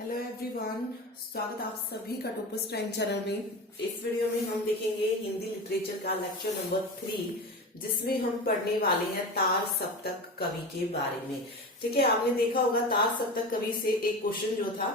Hello everyone, स्वागत आप सभी का टॉपर्स टाइम चैनल में। इस वीडियो में हम देखेंगे हिंदी लिटरेचर का लेक्चर नंबर 3, जिसमें हम पढ़ने वाले हैं तार सप्तक कवि के बारे में। ठीक है, आपने देखा होगा तार सप्तक कवि से एक क्वेश्चन जो था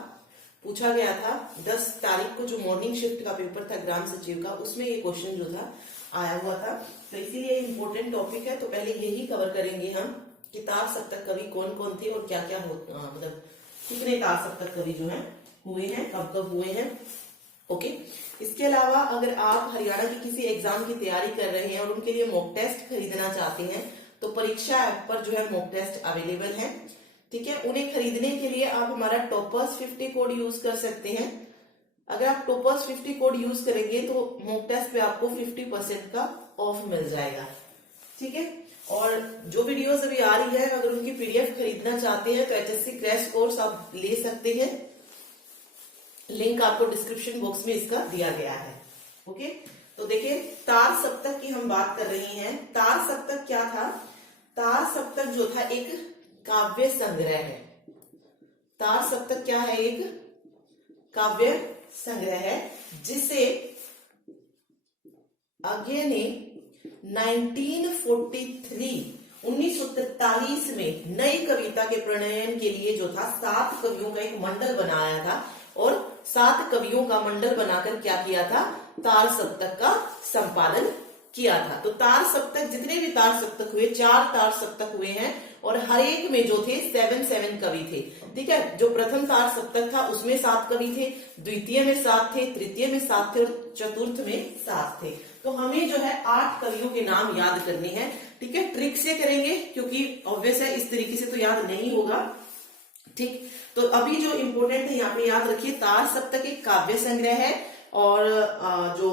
पूछा गया था 10 तारीख को, जो मॉर्निंग शिफ्ट का पेपर था ग्राम सचिव का, उसमें ये क्वेश्चन जो था आया हुआ था। तो इसीलिए इम्पोर्टेंट टॉपिक है, तो पहले यही कवर करेंगे हम कि तार सप्तक कवि कौन कौन थे और क्या क्या मतलब कितने तार सप्तक कवि जो हैं हुए हैं, कब कब हुए हैं। ओके, इसके अलावा अगर आप हरियाणा की किसी एग्जाम की तैयारी कर रहे हैं और उनके लिए मॉक टेस्ट खरीदना चाहते हैं तो परीक्षा ऐप पर जो है मॉक टेस्ट अवेलेबल है। ठीक है, उन्हें खरीदने के लिए आप हमारा टॉपर्स 50 कोड यूज कर सकते हैं। अगर आप टॉपर्स 50 कोड यूज करेंगे तो मॉक टेस्ट पे आपको 50% का ऑफ मिल जाएगा। ठीक है, और जो वीडियोस अभी आ रही है अगर उनकी पीडीएफ खरीदना चाहते हैं तो एचएससी क्रैश कोर्स आप ले सकते हैं। लिंक आपको डिस्क्रिप्शन बॉक्स में इसका दिया गया है। ओके, तो देखिए तार सप्तक की हम बात कर रही हैं। तार सप्तक क्या था? तार सप्तक जो था एक काव्य संग्रह है। तार सप्तक क्या है? एक काव्य संग्रह है जिसे अज्ञे ने 1943 में नई कविता के प्रणयन के लिए जो था 7 कवियों का एक मंडल बनाया था, और 7 कवियों का मंडल बनाकर क्या किया था? तार सप्तक का संपादन किया था। तो तार सप्तक, जितने भी तार सप्तक हुए, 4 तार सप्तक हुए हैं, और हर एक में जो थे 7 कवि थे। ठीक है, जो प्रथम तार सप्तक था उसमें 7 कवि थे, द्वितीय में 7 थे, तृतीय में 7 थे और चतुर्थ में 7 थे। तो हमें जो है 8 कवियों के नाम याद करने हैं। ठीक है, ट्रिक से करेंगे क्योंकि ऑब्वियस है इस तरीके से तो याद नहीं होगा। ठीक, तो अभी जो इंपॉर्टेंट है यहाँ पे याद रखिए, तार सप्तक एक काव्य संग्रह है, और जो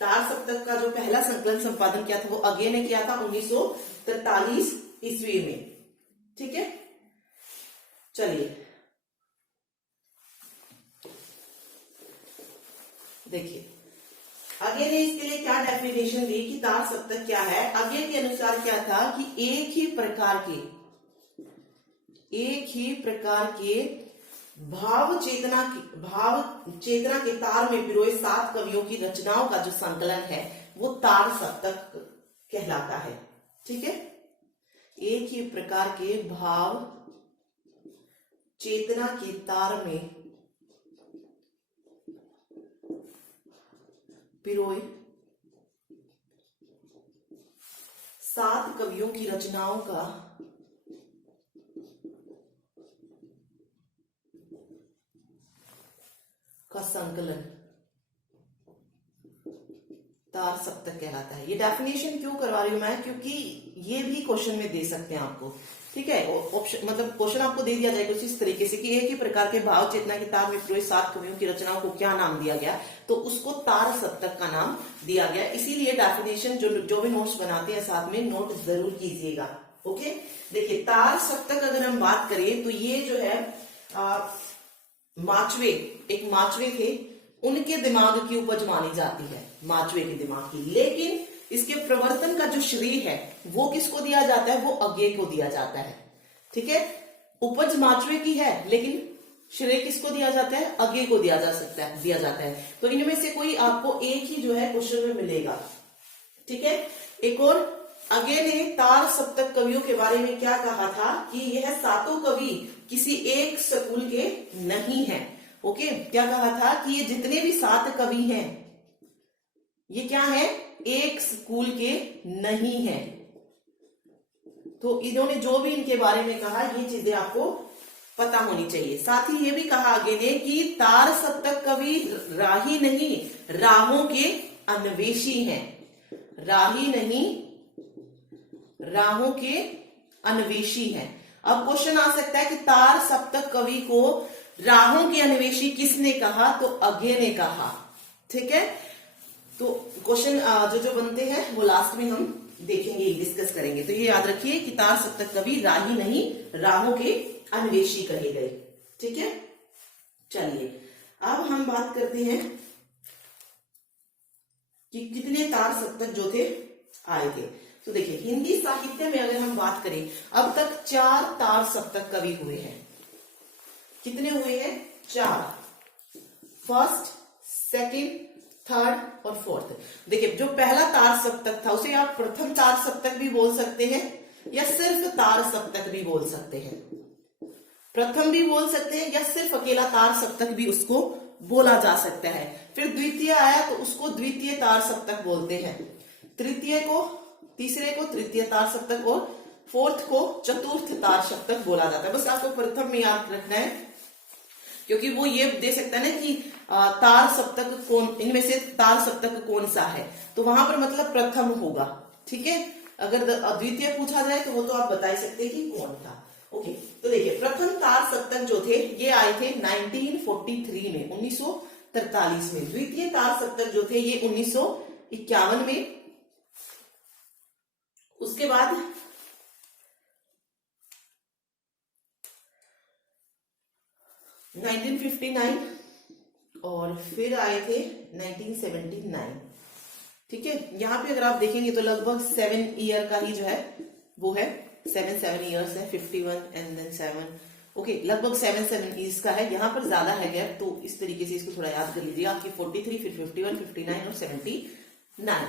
तार सप्तक का जो पहला संकलन संपादन किया था वो अज्ञे ने किया था 1943 ईस्वी में। ठीक है, चलिए देखिए अज्ञे ने इसके लिए क्या डेफिनेशन दी कि तार सप्तक क्या है। अज्ञे के अनुसार क्या था कि एक ही प्रकार के भाव चेतना के तार में पिरोए 7 कवियों की रचनाओं का जो संकलन है वो तार सप्तक कहलाता है। ठीक है, एक ही प्रकार के भाव चेतना के तार में पिरोए 7 कवियों की रचनाओं का संकलन तार सप्तक कहलाता है। ये डेफिनेशन क्यों करवा रही हूं मैं, क्योंकि ये भी क्वेश्चन में दे सकते हैं आपको। ठीक है, ऑप्शन मतलब क्वेश्चन आपको दे दिया जाएगा इस तरीके से कि एक ही प्रकार के भाव चेतना के तार में पिरोए 7 कवियों की रचनाओं को क्या नाम दिया गया, तो उसको तार सप्तक का नाम दिया गया। इसीलिए डेफिनेशन जो भी नोट्स बनाते हैं साथ में नोट जरूर कीजिएगा। ओके, देखिए तार सप्तक अगर हम बात करें तो ये जो है एक माचवे थे, उनके दिमाग की उपज मानी जाती है, माचवे के दिमाग की। लेकिन इसके प्रवर्तन का जो श्रेय है वो किसको दिया जाता है? वो अज्ञे को दिया जाता है। ठीक है, उपज माचवे की है लेकिन श्रेय किसको दिया जाता है? अज्ञे को दिया जाता है। तो इनमें से कोई आपको एक ही जो है क्वेश्चन में मिलेगा। ठीक है, एक और अज्ञे ने तार सप्तक कवियों के बारे में क्या कहा था कि यह 7 कवि किसी एक स्कूल के नहीं है। ओके, क्या कहा था कि ये जितने भी 7 कवि हैं ये क्या है? एक स्कूल के नहीं है। तो इन्होंने जो भी इनके बारे में कहा ये चीजें आपको पता होनी चाहिए। साथ ही ये भी कहा आगे ने कि तार सप्तक कवि राही नहीं, राहों के अन्वेषी हैं। राही नहीं, राहों के अन्वेषी हैं। अब क्वेश्चन आ सकता है कि तार सप्तक कवि को राहों के अन्वेषी किसने कहा? तो अज्ञे ने कहा। ठीक है, तो क्वेश्चन जो बनते हैं वो लास्ट में हम देखेंगे, डिस्कस करेंगे। तो ये याद रखिए कि तार सप्तक कवि राही नहीं, राहों के अन्वेषी कहे गए। ठीक है, चलिए अब हम बात करते हैं कि कितने तार सप्तक जो थे आए थे। तो देखिए हिंदी साहित्य में अगर हम बात करें अब तक 4 तार सप्तक कवि हुए हैं। कितने हुए हैं? 4, फर्स्ट, सेकंड, थर्ड और फोर्थ। देखिए जो पहला तार सप्तक था उसे आप प्रथम तार सप्तक भी बोल सकते हैं या सिर्फ तार सप्तक भी बोल सकते हैं। प्रथम भी बोल सकते हैं या सिर्फ अकेला तार सप्तक भी उसको बोला जा सकता है। फिर द्वितीय आया तो उसको द्वितीय तार सप्तक बोलते हैं, तृतीय को, तीसरे को तृतीय तार सप्तक और फोर्थ को चतुर्थ तार सप्तक बोला जाता है। बस आपको प्रथम में याद रखना है, क्योंकि वो ये दे सकता है ना कि तार सप्तक कौन, इनमें से तार सप्तक कौन सा है, तो वहां पर मतलब प्रथम होगा। ठीक है, अगर द्वितीय पूछा जाए तो वो तो आप बता ही सकते हैं कि कौन था। ओके, तो देखिए प्रथम तार सप्तक जो थे ये आए थे 1943 में, 1943 में। द्वितीय तार सप्तक जो थे ये 1951 में। उसके बाद 1959 और फिर आए थे 1979। ठीक है, यहां पे अगर आप देखेंगे तो लगभग 7 ईयर का ही जो है वो है, 7 ईयर्स है, 51 एंड देन 7। ओके, लगभग 7 ईयर्स का है। यहाँ पर ज्यादा है गैप, तो इस तरीके से इसको थोड़ा याद कर लीजिए आपकी 43, फिर 51, 59 और 79।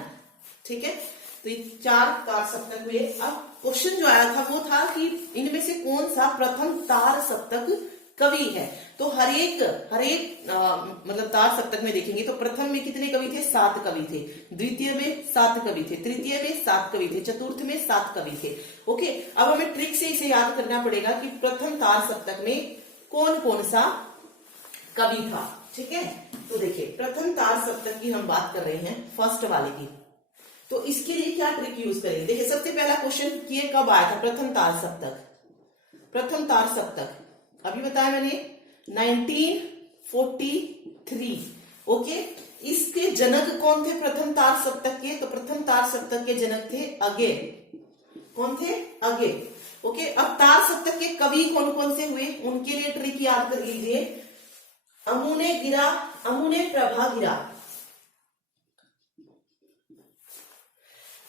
ठीक है, तो ये 4 तार सप्तक हुए। अब क्वेश्चन जो आया था वो था कि इनमें से कौन सा प्रथम तार सप्तक कवि है। तो हर एक मतलब तार सप्तक में देखेंगे तो प्रथम में कितने कवि थे? 7 कवि थे, द्वितीय में 7 कवि थे, तृतीय में 7 कवि थे, चतुर्थ में 7 कवि थे। ओके, अब हमें ट्रिक से इसे याद करना पड़ेगा कि प्रथम तार सप्तक में कौन कौन सा कवि था। ठीक है, तो देखिए प्रथम तार सप्तक की हम बात कर रहे हैं, फर्स्ट वाले की। तो इसके लिए क्या ट्रिक यूज करेंगे? देखिए सबसे पहला क्वेश्चन कि ये कब आया था प्रथम तार सप्तक? प्रथम तार सप्तक अभी बताया मैंने 1943। ओके, इसके जनक कौन थे प्रथम तार सप्तक के? तो प्रथम तार सप्तक के जनक थे अगे। कौन थे? अगे। ओके, अब तार सप्तक के कवि कौन कौन से हुए उनके लिए ट्रिक याद कर लीजिए। अमुने गिरा, अमुने प्रभा गिरा,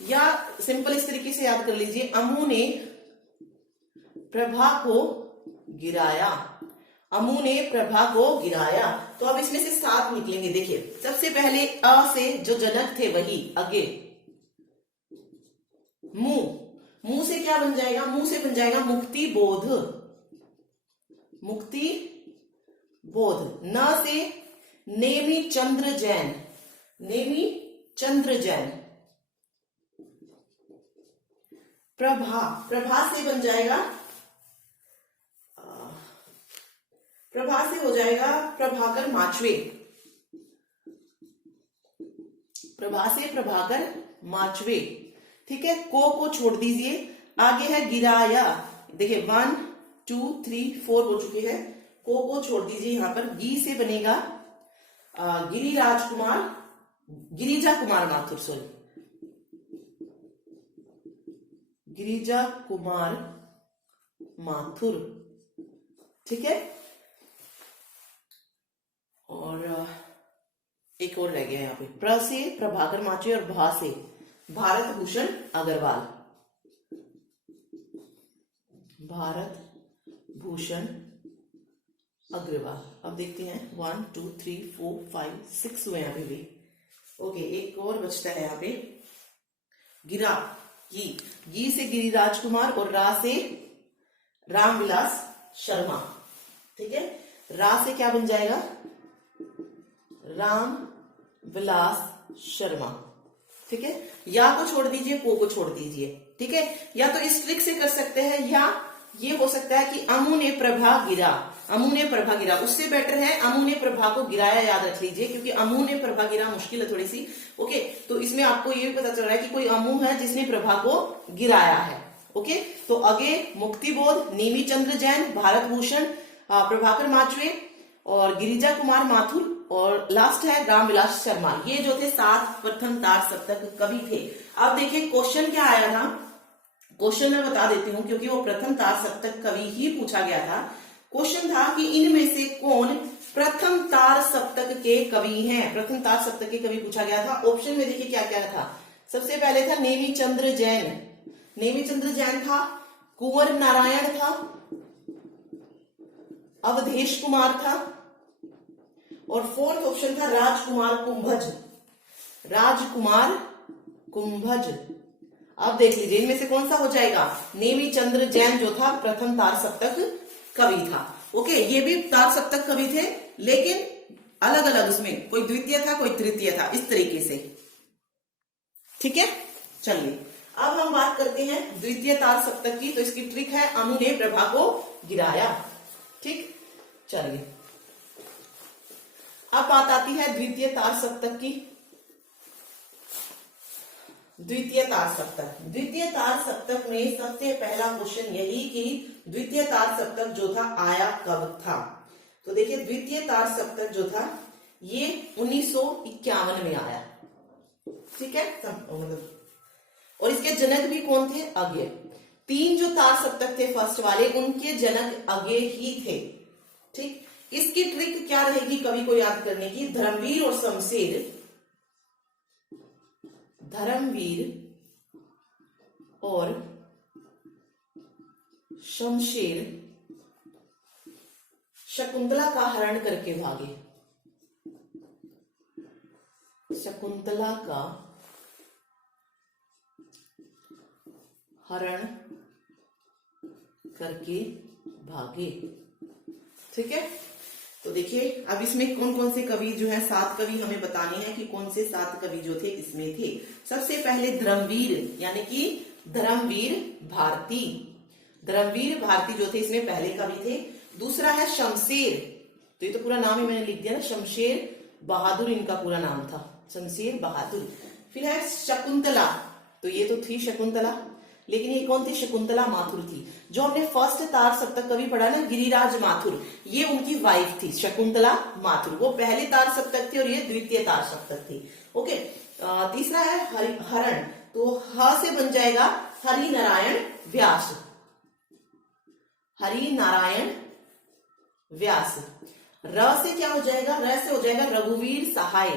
या सिंपल इस तरीके से याद कर लीजिए, अमू ने प्रभा को गिराया, अमू ने प्रभा को गिराया। तो अब इसमें से 7 निकलेंगे। देखिए सबसे पहले अ से जो जनक थे वही अगे, मुंह से क्या बन जाएगा? मुंह से बन जाएगा मुक्ति बोध, मुक्ति बोध। न से नेमी चंद्र जैन, नेमी चंद्र जैन। प्रभा से बन जाएगा, प्रभा से हो जाएगा प्रभाकर माचवे, प्रभा से प्रभाकर माचवे। ठीक है, को छोड़ दीजिए। आगे है गिराया। देखिए 1 2 3 4 हो चुके हैं, को छोड़ दीजिए। यहां पर गी से बनेगा गिरिराज कुमार, गिरिजा कुमार माथुर, सॉरी गिरिजा कुमार माथुर। ठीक है, और एक और रह गया यहाँ पे, प्र से प्रभाकर माचवे और भा से भारत भूषण अग्रवाल, भारत भूषण अग्रवाल। अब देखते हैं 1 2 3 4 5 6 हुए यहाँ पे भी। ओके, एक और बचता है यहाँ पे, गिरा, गी से गिरिराज कुमार और रा से रामविलास शर्मा। ठीक है, रा से क्या बन जाएगा? राम विलास शर्मा। ठीक है, या को छोड़ दीजिए, को छोड़ दीजिए। ठीक है, या तो इस ट्रिक से कर सकते हैं, या ये हो सकता है कि अमू ने प्रभा गिरा, अमू ने प्रभा गिरा। उससे बेटर है अमू ने प्रभा को गिराया, याद रख लीजिए, क्योंकि अमू ने प्रभा गिरा मुश्किल है थोड़ी सी। ओके, तो इसमें आपको ये भी पता चल रहा है कि कोई अमू है जिसने प्रभा को गिराया है। ओके, तो आगे मुक्तिबोध, नेमी चंद्र जैन, भारत भूषण, प्रभाकर माचवे और गिरिजा कुमार माथुर, और लास्ट है रामविलास शर्मा। ये जो थे 7 प्रथम तार सप्तक कवि थे। अब देखिए क्वेश्चन क्या आया था, क्वेश्चन मैं बता देती हूँ क्योंकि वो प्रथम तार सप्तक कवि ही पूछा गया था। क्वेश्चन था कि इनमें से कौन प्रथम तार सप्तक के कवि हैं? प्रथम तार सप्तक के कवि पूछा गया था। ऑप्शन में देखिए क्या क्या था। सबसे पहले था नेमी चंद्र जैन, नेमी चंद्र जैन था, कुंवर नारायण था, अवधेश कुमार था, और फोर्थ ऑप्शन था राजकुमार कुंभज, राजकुमार कुंभज। अब देख लीजिए इनमें से कौन सा हो जाएगा। नेमी चंद्र जैन जो था प्रथम तार सप्तक कवि था। ओके, ये भी तार सप्तक कवि थे, लेकिन अलग अलग, उसमें कोई द्वितीय था कोई तृतीय था, इस तरीके से। ठीक है, चलिए अब हम बात करते हैं द्वितीय तार सप्तक की। तो इसकी ट्रिक है अनु ने प्रभा को गिराया। ठीक, चलिए अब बात आती है द्वितीय तार सप्तक की। द्वितीय तार सप्तक, द्वितीय तार सप्तक में सबसे पहला क्वेश्चन यही कि द्वितीय तार सप्तक जो था आया कब था। तो देखिए द्वितीय तार सप्तक जो था ये 1951 में आया। ठीक है, मतलब और इसके जनक भी कौन थे, अज्ञे। तीन जो तार सप्तक थे फर्स्ट वाले, उनके जनक अज्ञे ही थे। ठीक, इसकी ट्रिक क्या रहेगी कवि को याद करने की। धर्मवीर और शमशेर, धर्मवीर और शमशेर शकुंतला का हरण करके भागे, शकुंतला का हरण करके भागे। ठीक है, तो देखिए अब इसमें कौन कौन से कवि जो है, 7 कवि हमें बताने हैं कि कौन से 7 कवि जो थे इसमें थे। सबसे पहले धर्मवीर यानी कि धर्मवीर भारती, धर्मवीर भारती जो थे इसमें पहले कवि थे। दूसरा है शमशेर, तो ये तो पूरा नाम ही मैंने लिख दिया ना, शमशेर बहादुर इनका पूरा नाम था, शमशेर बहादुर। फिर है शकुंतला, तो ये तो थी शकुंतला, लेकिन ये कौन थी, शकुंतला माथुर थी। जो हमने फर्स्ट तार सप्तक कवि पढ़ा ना, गिरिराज माथुर, ये उनकी वाइफ थी शकुंतला माथुर। वो पहले तार सप्तक थी और ये द्वितीय तार सप्तक थी। ओके, तीसरा है हरण, तो ह से बन जाएगा हरि नारायण व्यास, हरि नारायण व्यास। र से क्या हो जाएगा, र से हो जाएगा रघुवीर सहाय,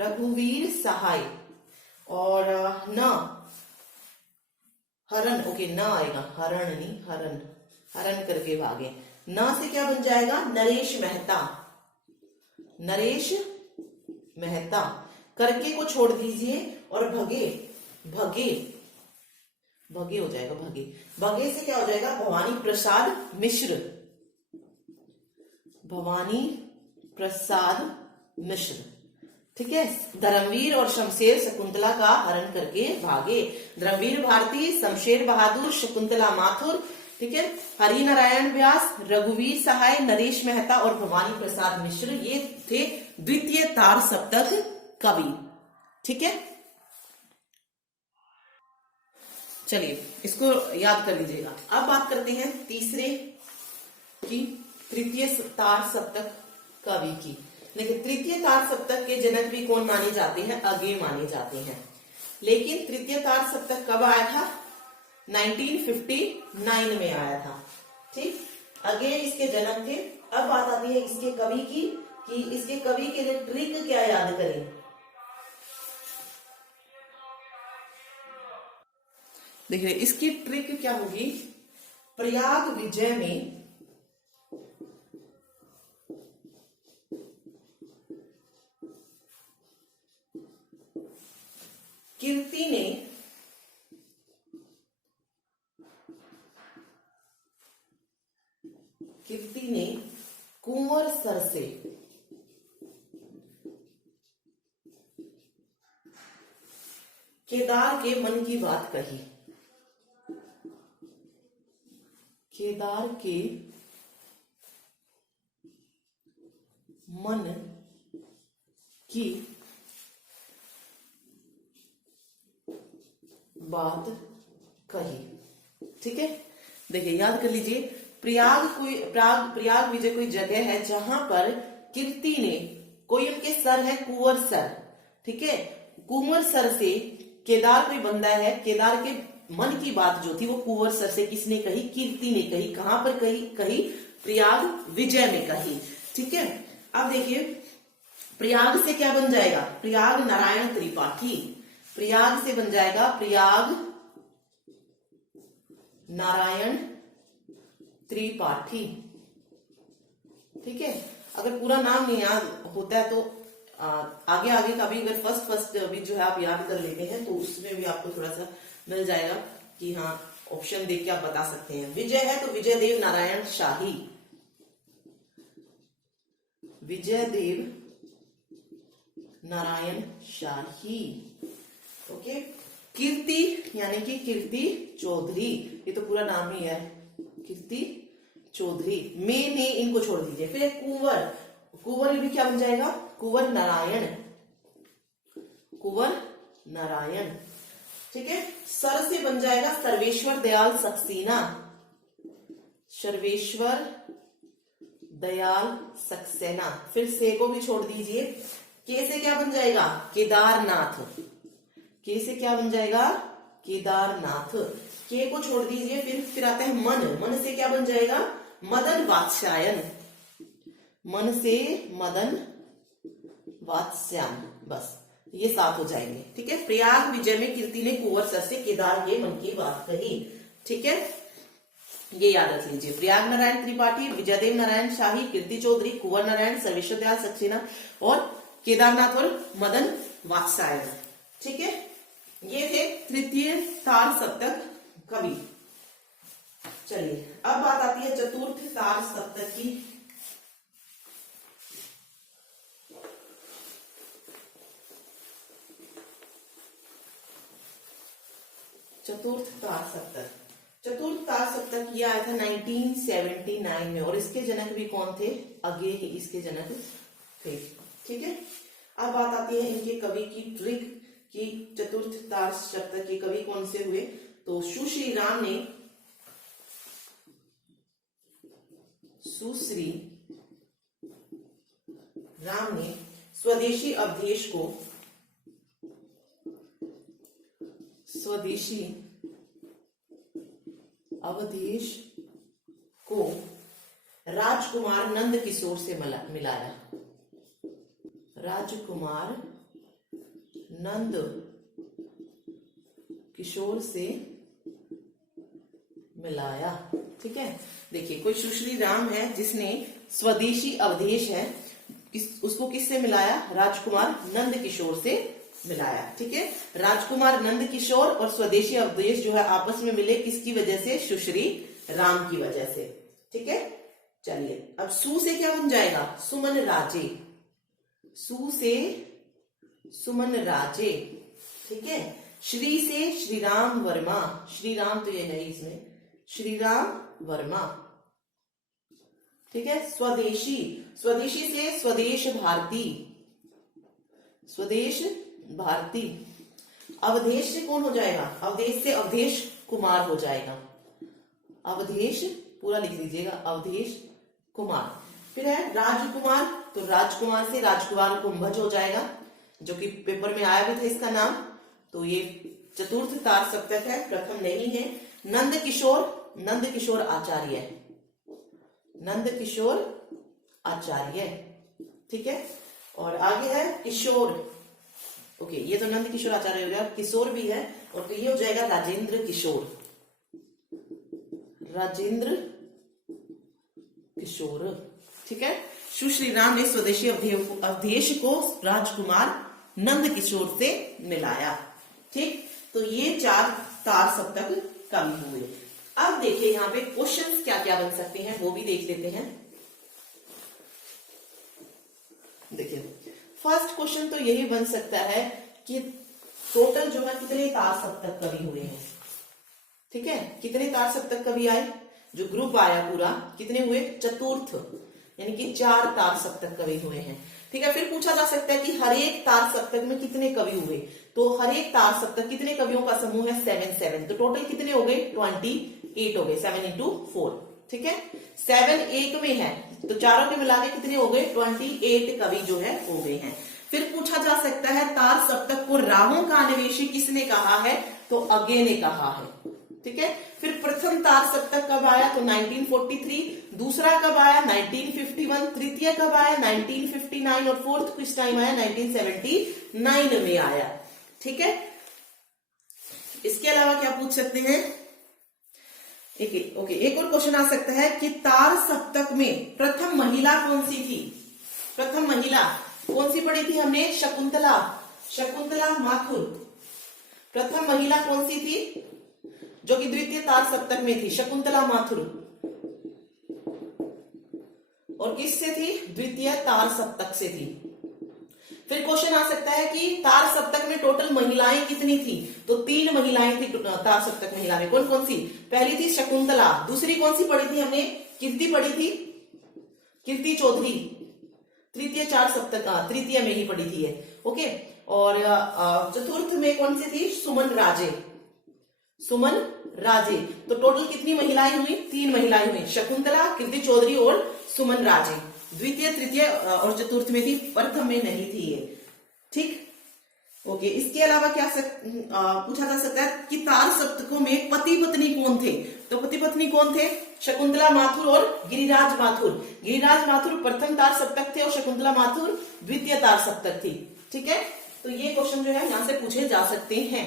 रघुवीर सहाय। और न हरण, ओके न आएगा, हरण नहीं हरण, हरण करके भागे। न से क्या बन जाएगा, नरेश मेहता, नरेश मेहता। करके को छोड़ दीजिए और भगे, भगे, भगे हो जाएगा, भगे। भगे से क्या हो जाएगा, भवानी प्रसाद मिश्र, भवानी प्रसाद मिश्र। ठीक है, धर्मवीर और शमशेर शकुंतला का हरण करके भागे। धर्मवीर भारती, शमशेर बहादुर, शकुंतला माथुर। ठीक है, हरि नारायण व्यास, रघुवीर सहाय, नरेश मेहता और भवानी प्रसाद मिश्र, ये थे द्वितीय तार सप्तक कवि। ठीक है, चलिए इसको याद कर लीजिएगा। अब बात करते हैं तीसरे की, तृतीय तार सप्तक कवि की। देखिए तृतीय तार सप्तक के जनक भी कौन माने जाते हैं, अज्ञे माने जाते हैं। लेकिन तृतीय तार सप्तक कब आया था, 1959 में आया था। ठीक, अज्ञे इसके जनक थे। अब बात आती है इसके कवि की, कि इसके कवि के लिए ट्रिक क्या याद करें। देखिए इसकी ट्रिक क्या होगी, प्रयाग विजय में कीर्ति ने कुंवर सर से केदार के मन की बात कही, केदार के मन की बात कही। ठीक है, देखिए याद कर लीजिए, प्रयाग विजय कोई जगह है जहां पर कीर्ति ने, कोई उनके सर है कुंवर सर। ठीक है, कुंवर सर से केदार कोई बंदा है, केदार के मन की बात जो थी वो कुंवर सर से किसने कही, कीर्ति ने कही। कहां पर कही, प्रयाग विजय में कही। ठीक है, अब देखिए प्रयाग से क्या बन जाएगा, प्रयाग नारायण त्रिपाठी, प्रयाग से बन जाएगा प्रयाग नारायण त्रिपाठी। ठीक है, अगर पूरा नाम नहीं याद होता है तो आगे आगे का भी अगर फर्स्ट भी जो है आप याद कर लेते हैं तो उसमें भी आपको थोड़ा सा मिल जाएगा कि हाँ ऑप्शन देख के आप बता सकते हैं। विजय है तो विजय देव नारायण शाही, विजय देव नारायण शाही। ओके। कीर्ति यानी कि कीर्ति चौधरी, ये तो पूरा नाम ही है, कीर्ति चौधरी। में ने इनको छोड़ दीजिए। फिर कुंवर, कुंवर भी क्या बन जाएगा, कुंवर नारायण, कुंवर नारायण। ठीक है। सर से बन जाएगा सर्वेश्वर दयाल सक्सेना, सर्वेश्वर दयाल सक्सेना। फिर से को भी छोड़ दीजिए। के से क्या बन जाएगा, केदारनाथ, के से क्या बन जाएगा, केदारनाथ। के को छोड़ दीजिए। फिर आता है मन, मन से क्या बन जाएगा, मदन वात्स्यायन, मन से मदन वात्स्यायन। बस ये 7 हो जाएंगे। ठीक है। प्रयाग विजय में कीर्ति ने कुंवर सर से केदार के मन की बात कही। ठीक है, ये याद रख लीजिए। प्रयाग नारायण त्रिपाठी, विजयदेव नारायण शाही, कीर्ति चौधरी, कुंवर नारायण, सर्वेश्वर दयाल सक्सेना और केदारनाथ और मदन वात्स्यायन। ठीक है, ये थे तृतीय तार सप्तक कवि। चलिए अब बात आती है चतुर्थ तार सप्तक की। चतुर्थ तार सप्तक, चतुर्थ तार सप्तक ये आया था 1979 में और इसके जनक भी कौन थे, अगे ही इसके जनक थे। ठीक है। अब बात आती है इनके कवि की ट्रिक कि चतुर्थ तार सप्तक के कवि कौन से हुए। तो सुश्री राम ने, सुश्री राम ने स्वदेशी अवधेश को, स्वदेशी अवधेश को राजकुमार नंद किशोर से मिलाया, राजकुमार नंद किशोर से मिलाया। ठीक है। देखिए कोई सुश्री राम है जिसने स्वदेशी अवधेश है, उसको किससे मिलाया, राजकुमार नंद किशोर से मिलाया। ठीक है। राजकुमार नंद किशोर और स्वदेशी अवधेश जो है आपस में मिले किसकी वजह से, सुश्री राम की वजह से। ठीक है। चलिए अब सु से क्या बन जाएगा, सुमन राजे, सु से सुमन राजे। ठीक है। श्री से श्री राम वर्मा, श्री राम तो ये है इसमें, श्री राम वर्मा। ठीक है। स्वदेशी, स्वदेशी से स्वदेश भारती, स्वदेश भारती। अवधेश से कौन हो जाएगा, अवधेश से अवधेश कुमार हो जाएगा, अवधेश पूरा लिख लीजिएगा, अवधेश कुमार। फिर है राजकुमार, तो राजकुमार से राजकुमार कुंभज हो जाएगा, जो कि पेपर में आया भी था इसका नाम। तो ये चतुर्थ तार सप्तक है, प्रथम नहीं है। नंद किशोर, नंद किशोर आचार्य, नंद किशोर आचार्य। ठीक है। और आगे है किशोर। ओके, ये तो नंद किशोर आचार्य हो गया, किशोर भी है और तो ये हो जाएगा राजेंद्र किशोर, राजेंद्र किशोर। ठीक है। सुश्री राम ने स्वदेशी अवधेश को राजकुमार नंद किशोर से मिलाया। ठीक, तो ये 4 तार सप्तक कवि हुए। अब देखिए यहाँ पे क्वेश्चंस क्या क्या बन सकते हैं वो भी देख लेते हैं। देखिए फर्स्ट क्वेश्चन तो यही बन सकता है कि टोटल जो है कितने तार सप्तक कवि हुए हैं। ठीक है, कितने तार सप्तक कवि आए, जो ग्रुप आया पूरा कितने हुए, चतुर्थ, यानी कि 4 तार सप्तक कवि हुए हैं। ठीक है। फिर पूछा जा सकता है कि हर एक तार सप्तक में कितने कवि हुए, तो हर एक तार सप्तक कितने कवियों का समूह है, 7 तो टोटल कितने हो गए, 28 हो गए, 7 into 4। ठीक है। 7 एक में है तो चारों के मिला के कितने हो गए, 28 कवि जो है हो गए हैं। फिर पूछा जा सकता है तार सप्तक को रागों का अन्वेषी किसने कहा है, तो अगे ने कहा है। ठीक है। फिर प्रथम तार सप्तक कब आया, तो 1943, दूसरा कब आया 1951, तृतीय कब आया 1959 और फोर्थ किस टाइम आया 1979 में आया। ठीक है। इसके अलावा क्या पूछ सकते हैं, ओके, एक और क्वेश्चन आ सकता है कि तार सप्तक में प्रथम महिला कौन सी थी, प्रथम महिला कौन सी पढ़ी थी हमने? शकुंतला, शकुंतला माथुर। प्रथम महिला कौन सी थी? जो कि द्वितीय तार सप्तक में थी, शकुंतला माथुर। और किससे थी? द्वितीय तार सप्तक से थी। फिर क्वेश्चन आ सकता है कि तार सप्तक में टोटल महिलाएं कितनी थी? तो 3 महिलाएं थी तार सप्तक महिला में। कौन कौन सी? पहली थी शकुंतला, दूसरी कौन सी पढ़ी थी हमने? कीर्ति पढ़ी थी, कीर्ति चौधरी। तृतीय में ही पढ़ी थी है। ओके। और चतुर्थ में कौन सी थी? सुमन राजे, सुमन राजे। तो टोटल कितनी महिलाएं हुई? 3 महिलाएं हुई, शकुंतला, कीर्ति चौधरी और सुमन राजे। द्वितीय, तृतीय और चतुर्थ में थी, प्रथम में नहीं थी ये। ठीक। ओके। इसके अलावा क्या पूछा जा सकता है कि तार सप्तकों में पति पत्नी कौन थे? तो पति पत्नी कौन थे? शकुंतला माथुर और गिरिराज माथुर। गिरिराज माथुर प्रथम तार सप्तक थे और शकुंतला माथुर द्वितीय तार सप्तक थी। ठीक है। तो ये क्वेश्चन जो है यहां से पूछे जा सकते हैं।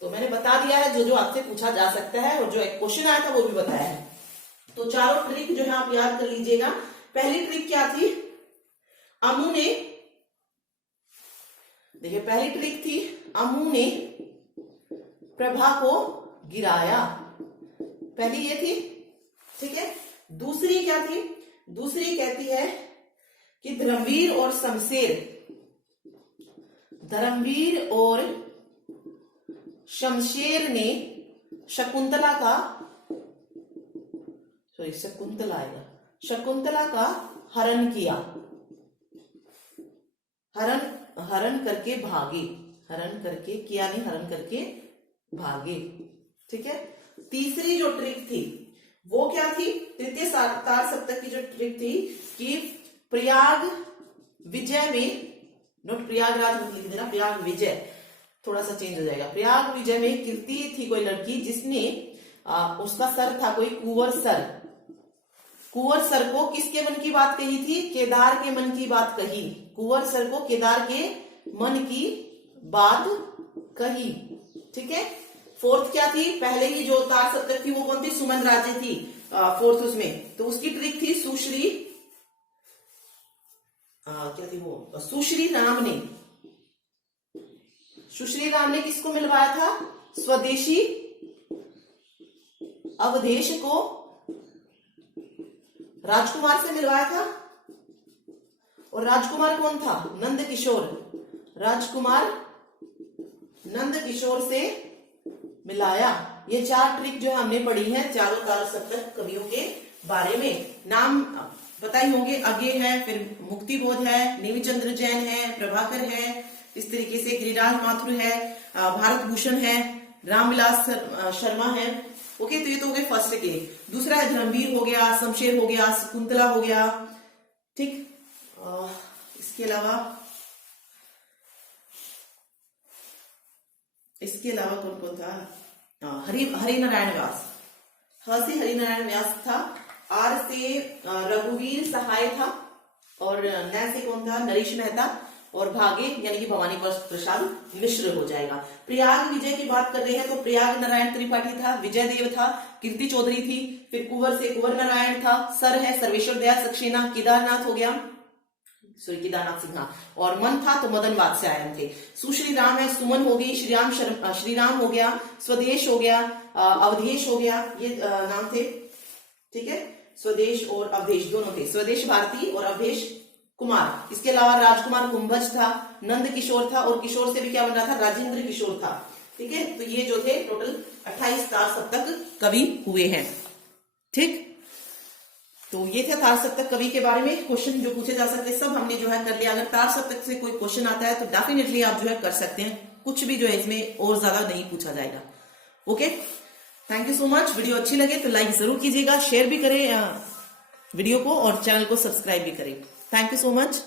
तो मैंने बता दिया है जो आपसे पूछा जा सकता है, और जो एक क्वेश्चन आया था वो भी बताया है। तो चारों ट्रिक जो है आप याद कर लीजिएगा। पहली ट्रिक क्या थी? अमू ने, देखिए पहली ट्रिक थी अमू ने प्रभा को गिराया, पहली ये थी। ठीक है। दूसरी क्या थी? दूसरी कहती है कि धर्मवीर और शमशेर, धर्मवीर और शमशेर ने शकुंतला का, सॉरी शकुंतला आएगा, शकुंतला का हरण किया, हरण करके भागे, हरण करके किया नहीं, हरण करके भागे। ठीक है। तीसरी जो ट्रिक थी वो क्या थी? तृतीय तार सप्तक की जो ट्रिक थी कि प्रयाग विजय में, नोट प्रयागराज मत लिख देना, प्रयाग विजय, थोड़ा सा चेंज हो जाएगा। प्रयाग विजय में कीर्ति थी कोई लड़की जिसने उसका सर था कोई कुंवर सर, कुंवर सर को किसके मन की बात कही थी? केदार के मन की बात कही। कुंवर सर को केदार के मन की बात कही। ठीक है। फोर्थ क्या थी? पहले ही जो तार सप्तक थी वो कौन थी? सुमन राजे थी फोर्थ उसमें। तो उसकी ट्रिक थी सुश्री, क्या थी वो? सुश्री राम ने, सुश्री राम ने किसको मिलवाया था? स्वदेशी अवधेश को राजकुमार से मिलवाया था। और राजकुमार कौन था? नंद किशोर। राजकुमार नंद किशोर से मिलाया। ये 4 ट्रिक जो हमने पढ़ी है चारों तार सप्तक कवियों के बारे में। नाम पता ही होंगे, अज्ञे है, फिर मुक्तिबोध है, नेमिचंद्र जैन है, प्रभाकर है, इस तरीके से गिरिराज माथुर है, भारत भूषण है, रामविलास शर्मा है। ओके। तो ये तो हो गए फर्स्ट के। दूसरा है धर्मवीर हो गया, शमशेर हो गया, शकुंतला हो गया। ठीक। इसके अलावा कौन कौन था? हरिनारायण व्यास, ह से हरिनारायण व्यास था, आर से रघुवीर सहाय था, और न से कौन था? नरेश मेहता, और भागे यानी कि भवानी प्रसाद मिश्र हो जाएगा। प्रयाग विजय की बात कर रहे हैं तो प्रयाग नारायण त्रिपाठी था, विजय देव था, कीर्ति चौधरी थी, फिर कुंवर से कुंवर नारायण था, सर है सर्वेश्वर दयाल सक्सेना, केदारनाथ हो गया, सॉरी केदारनाथ सिन्हा, और मन था तो मदन वात्स्यायन थे। सुश्री राम है, सुमन हो गई, श्रीराम हो गया, स्वदेश हो गया, अवधेश हो गया, ये नाम थे। ठीक है। स्वदेश और अवधेश दोनों थे, स्वदेश भारती और अवधेश कुमार। इसके अलावा राजकुमार कुंभज था, नंद किशोर था, और किशोर से भी क्या बन रहा था? राजेंद्र किशोर था। ठीक है। तो ये जो थे टोटल 28 तार सप्तक कवि हुए हैं। ठीक। तो ये थे तार सप्तक कवि के बारे में क्वेश्चन जो पूछे जा सकते सब हमने जो है कर लिया। अगर तार सप्तक से कोई क्वेश्चन आता है तो डेफिनेटली आप जो है कर सकते हैं, कुछ भी जो है इसमें और ज्यादा नहीं पूछा जाएगा। Okay. Thank you so much. Video अच्छी लगे तो लाइक जरूर कीजिएगा, शेयर भी करें वीडियो को, और चैनल को सब्सक्राइब भी करें। Thank you so much.